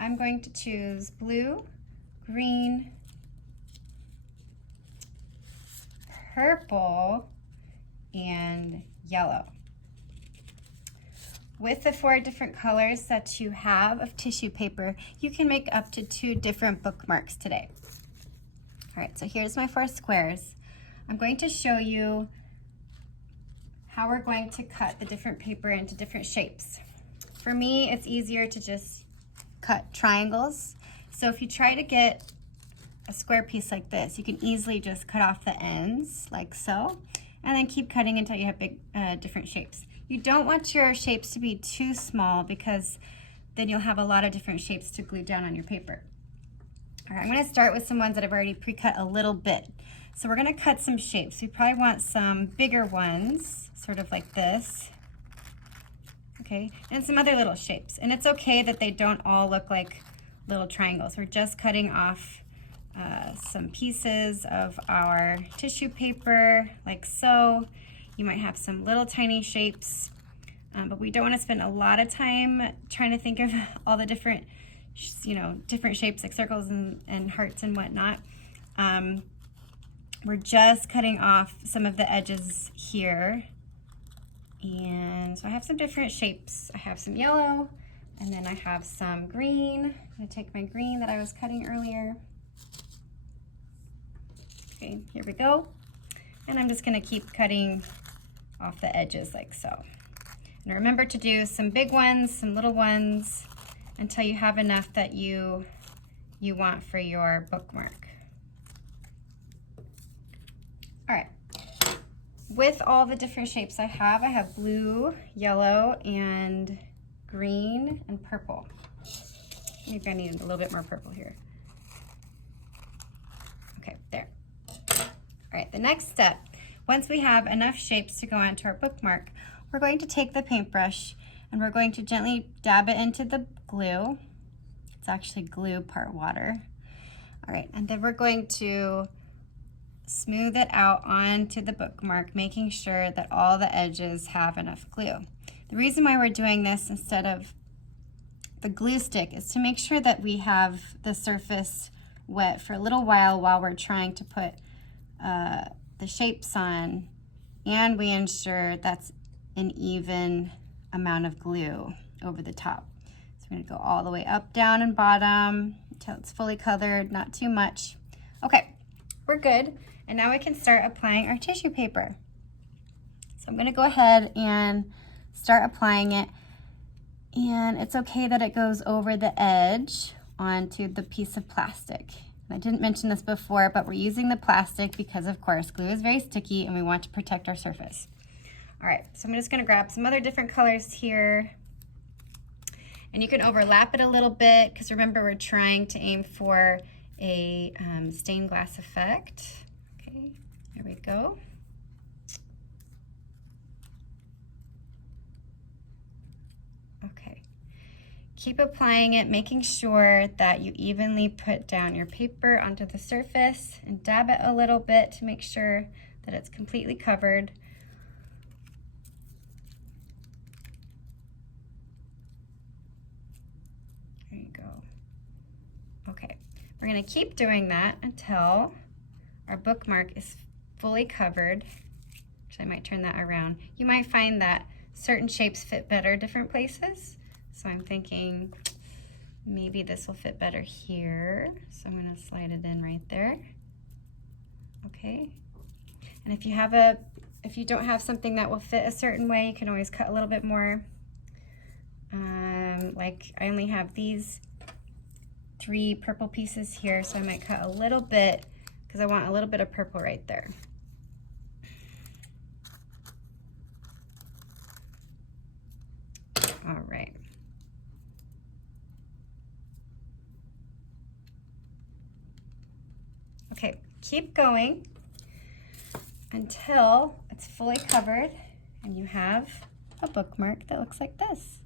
I'm going to choose blue, green, purple, and yellow. With the 4 different colors that you have of tissue paper, you can make up to 2 different bookmarks today. All right, so here's my 4 squares. I'm going to show you how we're going to cut the different paper into different shapes. For me, it's easier to just cut triangles. So if you try to get a square piece like this, you can easily just cut off the ends like so, and then keep cutting until you have big different shapes. You don't want your shapes to be too small because then you'll have a lot of different shapes to glue down on your paper. All right, I'm gonna start with some ones that I've already pre-cut a little bit. So we're gonna cut some shapes. We probably want some bigger ones, sort of like this. Okay, and some other little shapes. And it's okay that they don't all look like little triangles. We're just cutting off some pieces of our tissue paper, like so. You might have some little tiny shapes, but we don't want to spend a lot of time trying to think of all the different, different shapes like circles and hearts and whatnot. We're just cutting off some of the edges here. And so I have some different shapes. I have some yellow, and then I have some green. I'm gonna take my green that I was cutting earlier. Okay, here we go. And I'm just gonna keep cutting off the edges like so. And remember to do some big ones, some little ones, until you have enough that you want for your bookmark. All right, with all the different shapes I have blue, yellow, and green, and purple. Maybe I need a little bit more purple here. Okay, there. All right, the next step, once we have enough shapes to go onto our bookmark, we're going to take the paintbrush and we're going to gently dab it into the glue. It's actually glue, part water. All right, and then we're going to smooth it out onto the bookmark, making sure that all the edges have enough glue. The reason why we're doing this instead of the glue stick is to make sure that we have the surface wet for a little while we're trying to put the shapes on, and we ensure that's an even amount of glue over the top. So we're gonna go all the way up, down, and bottom until it's fully colored, not too much. Okay, we're good. And now we can start applying our tissue paper. So I'm gonna go ahead and start applying it. And it's okay that it goes over the edge onto the piece of plastic. I didn't mention this before, but we're using the plastic because, of course, glue is very sticky and we want to protect our surface. All right, so I'm just gonna grab some other different colors here. And you can overlap it a little bit because remember, we're trying to aim for a stained glass effect. Okay, there we go. Okay, keep applying it, making sure that you evenly put down your paper onto the surface and dab it a little bit to make sure that it's completely covered. There you go. Okay, we're gonna keep doing that until our bookmark is fully covered. Actually, I might turn that around. You might find that certain shapes fit better different places. So I'm thinking maybe this will fit better here. So I'm gonna slide it in right there. Okay. And if you don't have something that will fit a certain way, you can always cut a little bit more. Like I only have these 3 purple pieces here, so I might cut a little bit because I want a little bit of purple right there. All right. Okay, keep going until it's fully covered and you have a bookmark that looks like this.